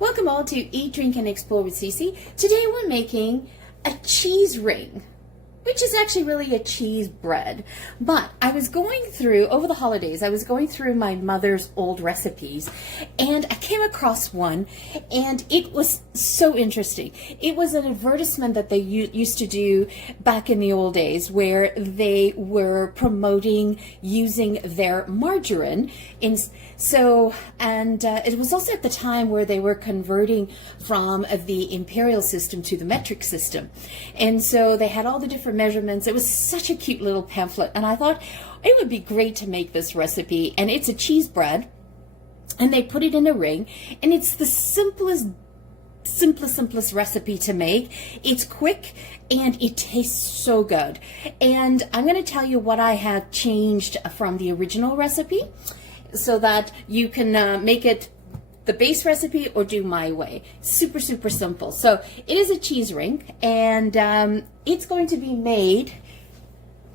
Welcome all to Eat, Drink, and Explore with Cece. Today we're making a cheese ring, which is actually really a cheese bread. But I was going through, over the holidays, I was going through my mother's old recipes, and I came across one, and it was so interesting. It was an advertisement that they used to do back in the old days, where they were promoting using their margarine in. It was also at the time where they were converting from the imperial system to the metric system. And so they had all the different measurements. It was such a cute little pamphlet. And I thought it would be great to make this recipe. And it's a cheese bread. And they put it in a ring. And it's the simplest recipe to make. It's quick and it tastes so good. And I'm going to tell you what I have changed from the original recipe, so that you can make it the base recipe or do my way. Super simple. So it is a cheese ring, and it's going to be made,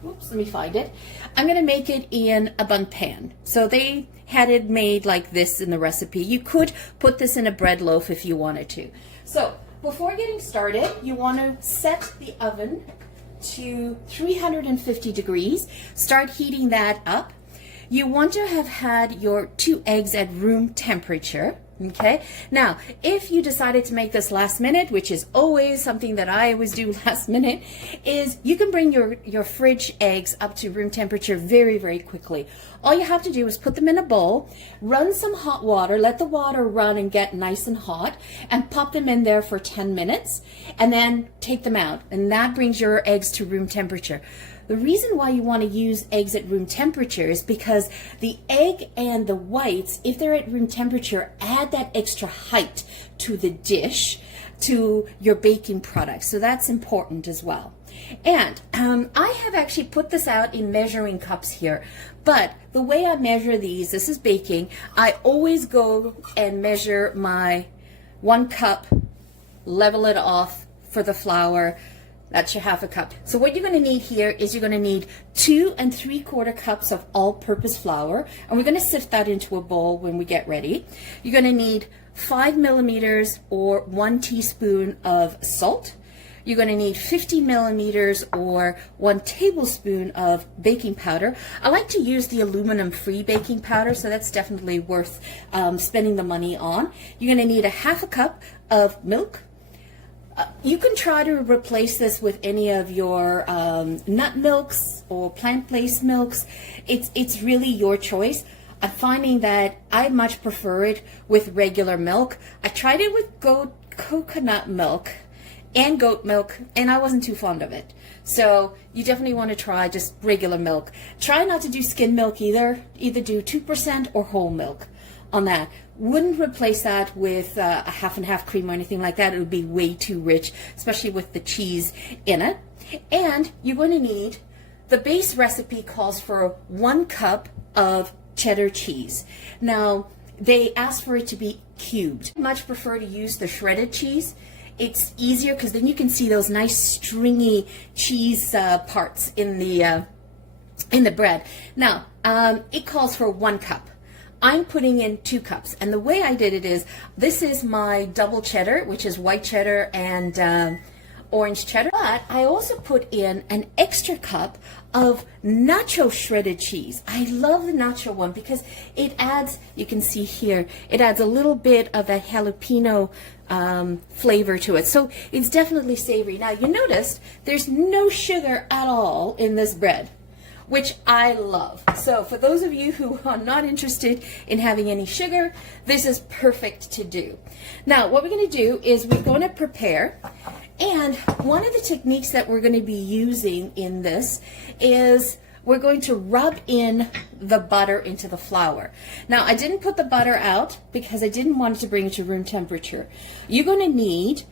oops, let me find it. I'm going to make it in a bun pan. So they had it made like this in the recipe. You could put this in a bread loaf if you wanted to. So before getting started, you want to set the oven to 350 degrees. Start heating that up. You want to have had your 2 eggs at room temperature, okay? Now, if you decided to make this last minute, which is always something that I always do last minute, is you can bring your fridge eggs up to room temperature very quickly. All you have to do is put them in a bowl, run some hot water, let the water run and get nice and hot, and pop them in there for 10 minutes, and then take them out, and that brings your eggs to room temperature. The reason why you want to use eggs at room temperature is because the egg and the whites, if they're at room temperature, add that extra height to the dish, to your baking product. So that's important as well. And I have actually put this out in measuring cups here, but the way I measure these, this is baking, I always go and measure my 1 cup, level it off for the flour. That's your ½ cup. So what you're going to need here is you're going to need 2 3/4 cups of all-purpose flour, and we're going to sift that into a bowl when we get ready. You're going to need 5 millimeters or 1 teaspoon of salt. You're going to need 50 millimeters or 1 tablespoon of baking powder. I like to use the aluminum-free baking powder, so that's definitely worth spending the money on. You're going to need a ½ cup of milk. You can try to replace this with any of your nut milks or plant-based milks. It's really your choice. I'm finding that I much prefer it with regular milk. I tried it with coconut milk and goat milk, and I wasn't too fond of it. So you definitely want to try just regular milk. Try not to do skim milk either. Either do 2% or whole milk on that. Wouldn't replace that with a half and half cream or anything like that. It would be way too rich, especially with the cheese in it. And you're going to need, the base recipe calls for 1 cup of cheddar cheese. Now, they ask for it to be cubed. I much prefer to use the shredded cheese. It's easier because then you can see those nice stringy cheese parts in the bread. Now, it calls for 1 cup. I'm putting in 2 cups, and the way I did it is, this is my double cheddar, which is white cheddar and orange cheddar, but I also put in an extra cup of nacho shredded cheese. I love the nacho one because it adds, you can see here, it adds a little bit of that jalapeno flavor to it. So it's definitely savory. Now you noticed there's no sugar at all in this bread, which I love. So for those of you who are not interested in having any sugar, this is perfect to do. Now what we're going to do is we're going to prepare, and one of the techniques that we're going to be using in this is we're going to rub in the butter into the flour. Now I didn't put the butter out because I didn't want it to bring it to room temperature. You're going to need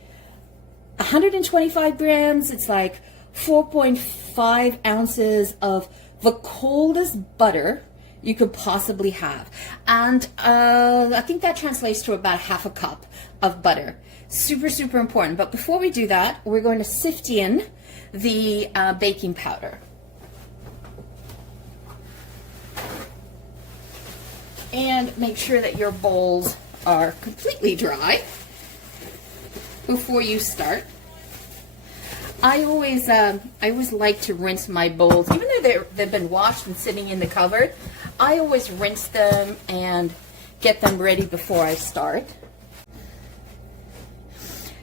125 grams, it's like 4.5 ounces of the coldest butter you could possibly have, and I think that translates to about ½ cup of butter. Super important. But before we do that, we're going to sift in the baking powder. And make sure that your bowls are completely dry before you start. I always like to rinse my bowls, even though they've been washed and sitting in the cupboard. I always rinse them and get them ready before I start.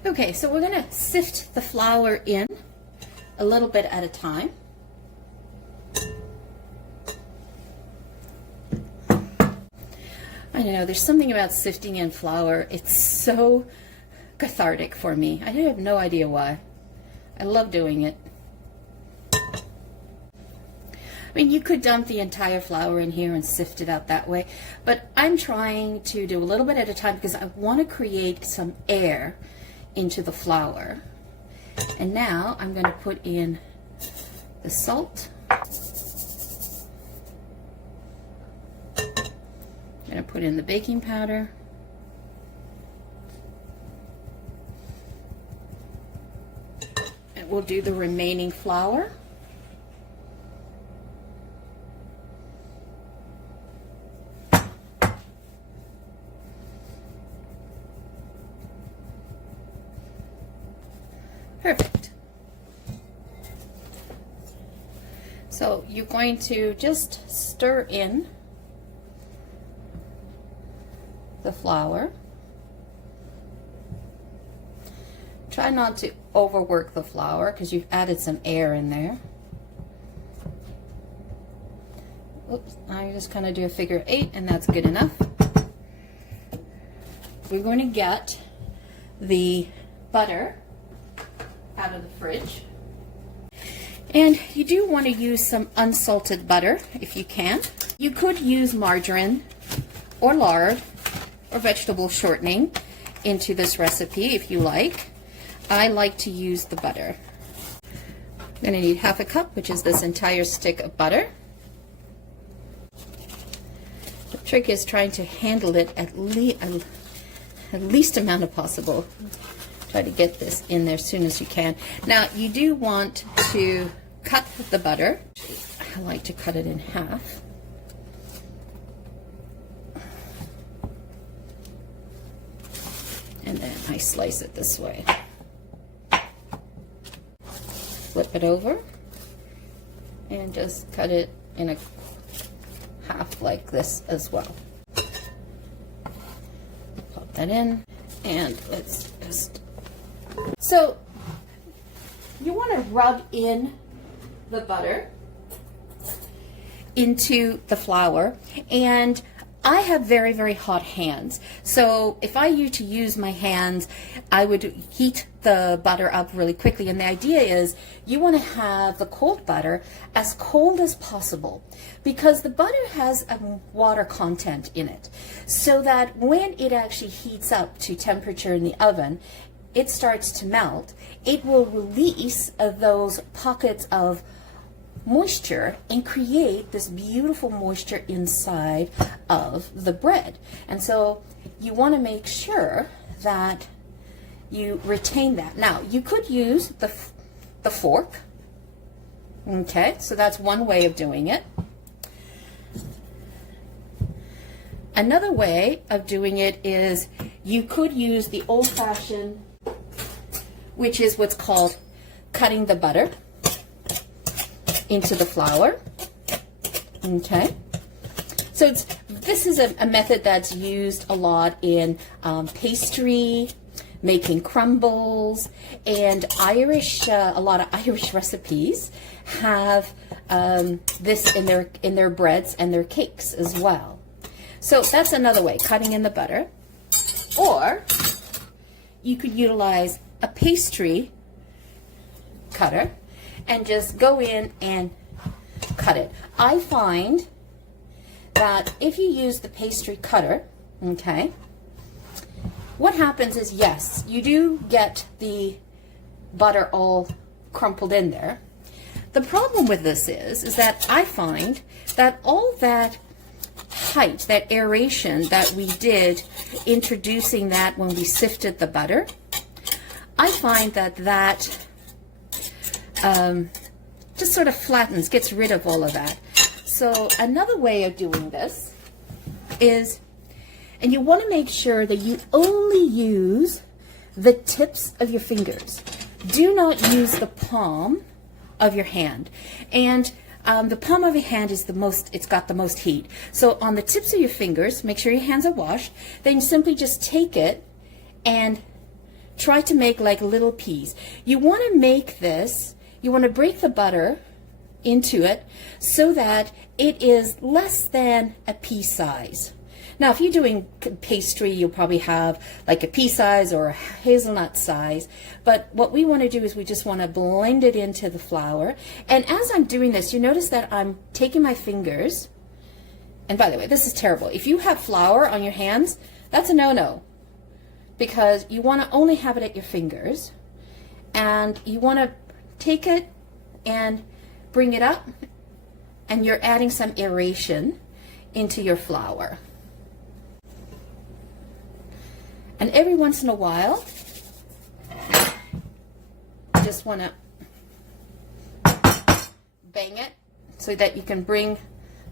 Okay, so we're gonna sift the flour in a little bit at a time. I know, there's something about sifting in flour. It's so cathartic for me. I have no idea why. I love doing it. I mean, you could dump the entire flour in here and sift it out that way, but I'm trying to do a little bit at a time because I want to create some air into the flour. And now I'm going to put in the salt. I'm going to put in the baking powder. And we'll do the remaining flour. Perfect. So you're going to just stir in the flour. Try not to overwork the flour because you've added some air in there. Oops, now you just kind of do a figure 8 and that's good enough. We're going to get the butter out of the fridge. And you do want to use some unsalted butter if you can. You could use margarine or lard or vegetable shortening into this recipe if you like. I like to use the butter. I'm going to need half a cup, which is this entire stick of butter. The trick is trying to handle it at least amount of possible. Try to get this in there as soon as you can. Now you do want to cut the butter. I like to cut it in half. And then I slice it this way. Flip it over and just cut it in a half like this as well. Pop that in and let's just... So you want to rub in the butter into the flour, and I have very, very hot hands. So if I were to use my hands, I would heat the butter up really quickly. And the idea is you want to have the cold butter as cold as possible because the butter has a water content in it. So that when it actually heats up to temperature in the oven, it starts to melt. It will release those pockets of moisture and create this beautiful moisture inside of the bread. And so you want to make sure that you retain that. Now you could use the fork. Okay, so that's one way of doing it. Another way of doing it is you could use the old-fashioned, which is what's called cutting the butter into the flour. Okay, so this is a method that's used a lot in pastry, making crumbles, and Irish. A lot of Irish recipes have this in their breads and their cakes as well. So that's another way, cutting in the butter. Or you could utilize a pastry cutter and just go in and cut it. I find that if you use the pastry cutter, okay, what happens is, yes, you do get the butter all crumpled in there. The problem with this is that I find that all that height, that aeration that we did introducing that when we sifted the butter, I find that just sort of flattens, gets rid of all of that. So another way of doing this is, And you want to make sure that you only use the tips of your fingers. Do not use the palm of your hand. And the palm of your hand is it's got the most heat. So on the tips of your fingers, make sure your hands are washed. Then simply just take it and try to make like little peas. You want to make this, you want to break the butter into it so that it is less than a pea size. Now, if you're doing pastry, you'll probably have like a pea size or a hazelnut size. But what we want to do is we just want to blend it into the flour. And as I'm doing this, you notice that I'm taking my fingers. And by the way, this is terrible. If you have flour on your hands, that's a no-no. Because you want to only have it at your fingers. And you want to take it and bring it up. And you're adding some aeration into your flour. And every once in a while, you just want to bang it so that you can bring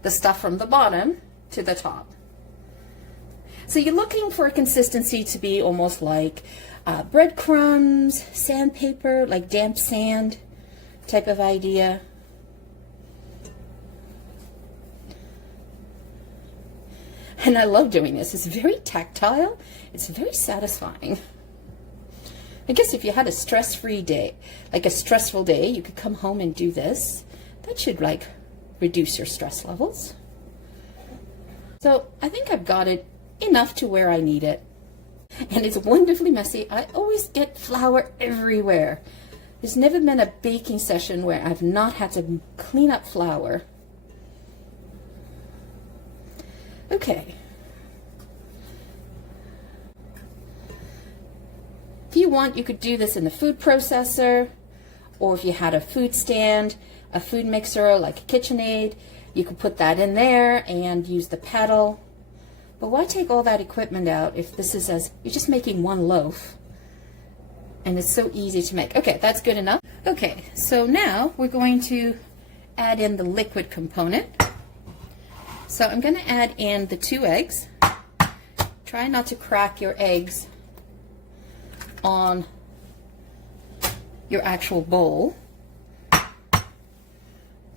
the stuff from the bottom to the top. So you're looking for a consistency to be almost like breadcrumbs, sandpaper, like damp sand type of idea. And I love doing this. It's very tactile. It's very satisfying. I guess if you had a stress-free day, like a stressful day, you could come home and do this. That should like reduce your stress levels. So I think I've got it enough to where I need it. And it's wonderfully messy. I always get flour everywhere. There's never been a baking session where I've not had to clean up flour. Okay. If you want, you could do this in the food processor, or if you had a food stand, a food mixer like a KitchenAid, you could put that in there and use the paddle. But why take all that equipment out if this is you're just making one loaf and it's so easy to make. Okay, that's good enough. Okay, so now we're going to add in the liquid component. So I'm going to add in the 2 eggs. Try not to crack your eggs on your actual bowl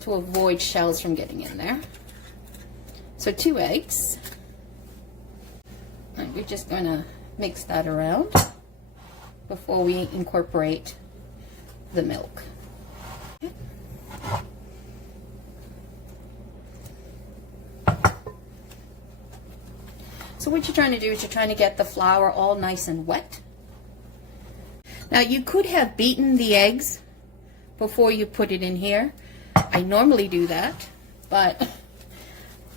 to avoid shells from getting in there. So 2 eggs. And we're just going to mix that around before we incorporate the milk. Okay. So what you're trying to do is you're trying to get the flour all nice and wet. Now you could have beaten the eggs before you put it in here. I normally do that, but I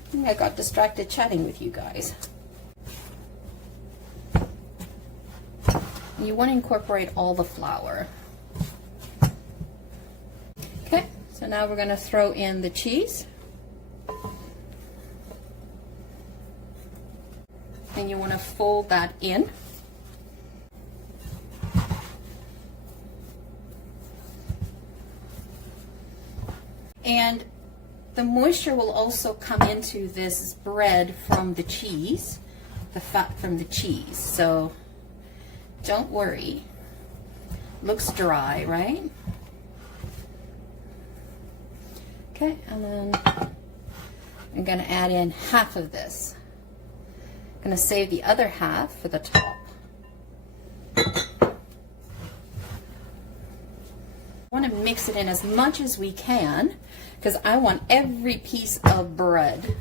think I got distracted chatting with you guys. You want to incorporate all the flour. Okay, so now we're going to throw in the cheese. And you want to fold that in. And the moisture will also come into this bread from the cheese, the fat from the cheese. So don't worry. Looks dry, right? Okay, and then I'm going to add in half of this. I'm going to save the other half for the top. I want to mix it in as much as we can because I want every piece of bread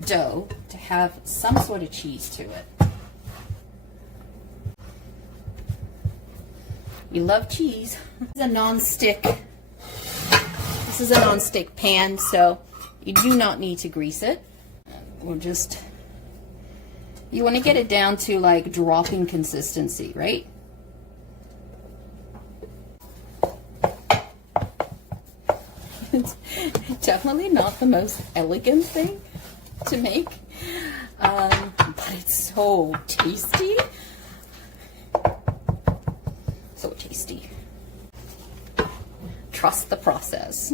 dough to have some sort of cheese to it. We love cheese. This is a non-stick. This is a non-stick pan, so you do not need to grease it. We'll just, you want to get it down to like dropping consistency, right? It's definitely not the most elegant thing to make, but it's so tasty. So tasty. Trust the process.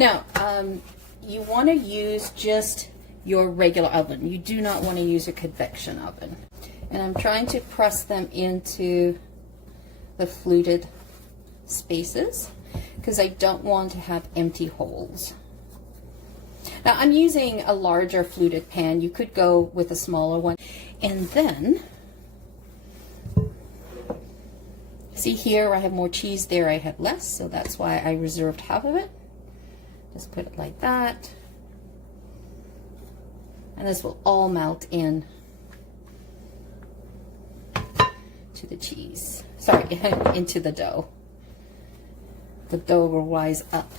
Now, you want to use just your regular oven. You do not want to use a convection oven. And I'm trying to press them into the fluted spaces because I don't want to have empty holes. Now I'm using a larger fluted pan. You could go with a smaller one. And then, see here I have more cheese, there I have less, so that's why I reserved half of it. Just put it like that. And this will all melt in to the cheese. Sorry, into the dough. The dough will rise up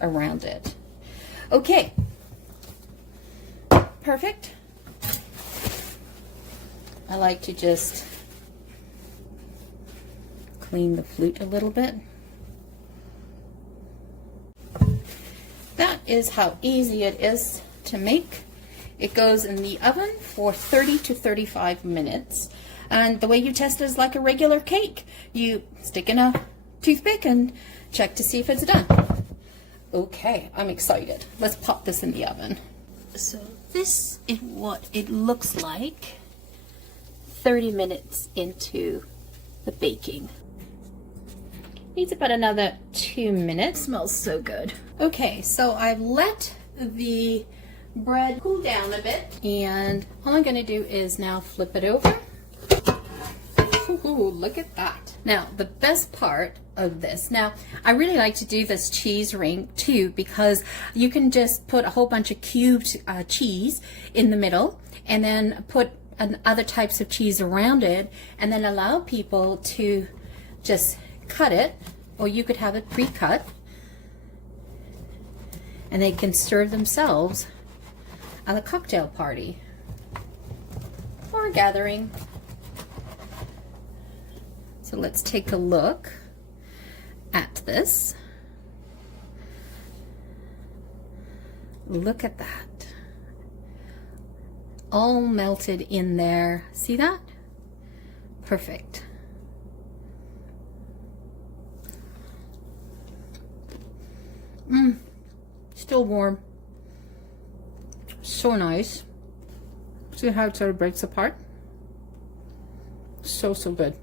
around it. Okay. Perfect. I like to just clean the flute a little bit. That is how easy it is to make. It goes in the oven for 30 to 35 minutes. And the way you test it is like a regular cake. You stick in a toothpick and check to see if it's done. Okay, I'm excited. Let's pop this in the oven. So this is what it looks like 30 minutes into the baking. Needs about another 2 minutes. Smells so good. Okay, so I've let the bread cool down a bit, and all I'm going to do is now flip it over. Ooh, look at that. Now, the best part of this, now I really like to do this cheese ring too, because you can just put a whole bunch of cubed cheese in the middle and then put other types of cheese around it, and then allow people to just cut it, or you could have it pre-cut, and they can serve themselves at a cocktail party or a gathering. So let's take a look at this. Look at that. All melted in there. See that? Perfect. Still warm. So nice. See how it sort of breaks apart? So good.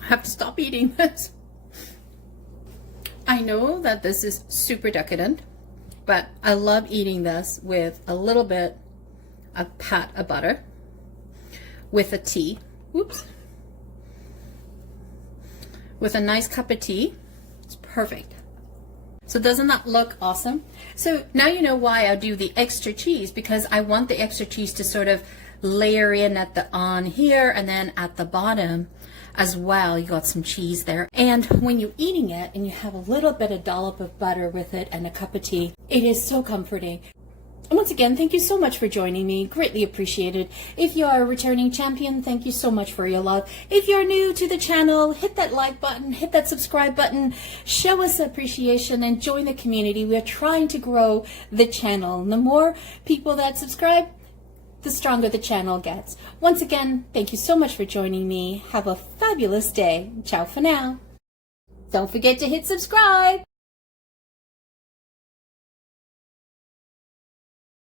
I have to stop eating this. I know that this is super decadent, but I love eating this with a little bit of pat of butter with a tea. Oops. With a nice cup of tea. It's perfect. So doesn't that look awesome? So now you know why I do the extra cheese, because I want the extra cheese to sort of layer in at the on here, and then at the bottom as well you got some cheese there. And when you're eating it and you have a little bit of dollop of butter with it and a cup of tea, it is so comforting. And once again, thank you so much for joining me. Greatly appreciated. If you are a returning champion, thank you so much for your love. If you're new to the channel, hit that like button, hit that subscribe button, show us appreciation, and join the community. We're trying to grow the channel. And the more people that subscribe, the stronger the channel gets. Once again, thank you so much for joining me. Have a fabulous day. Ciao for now. Don't forget to hit subscribe.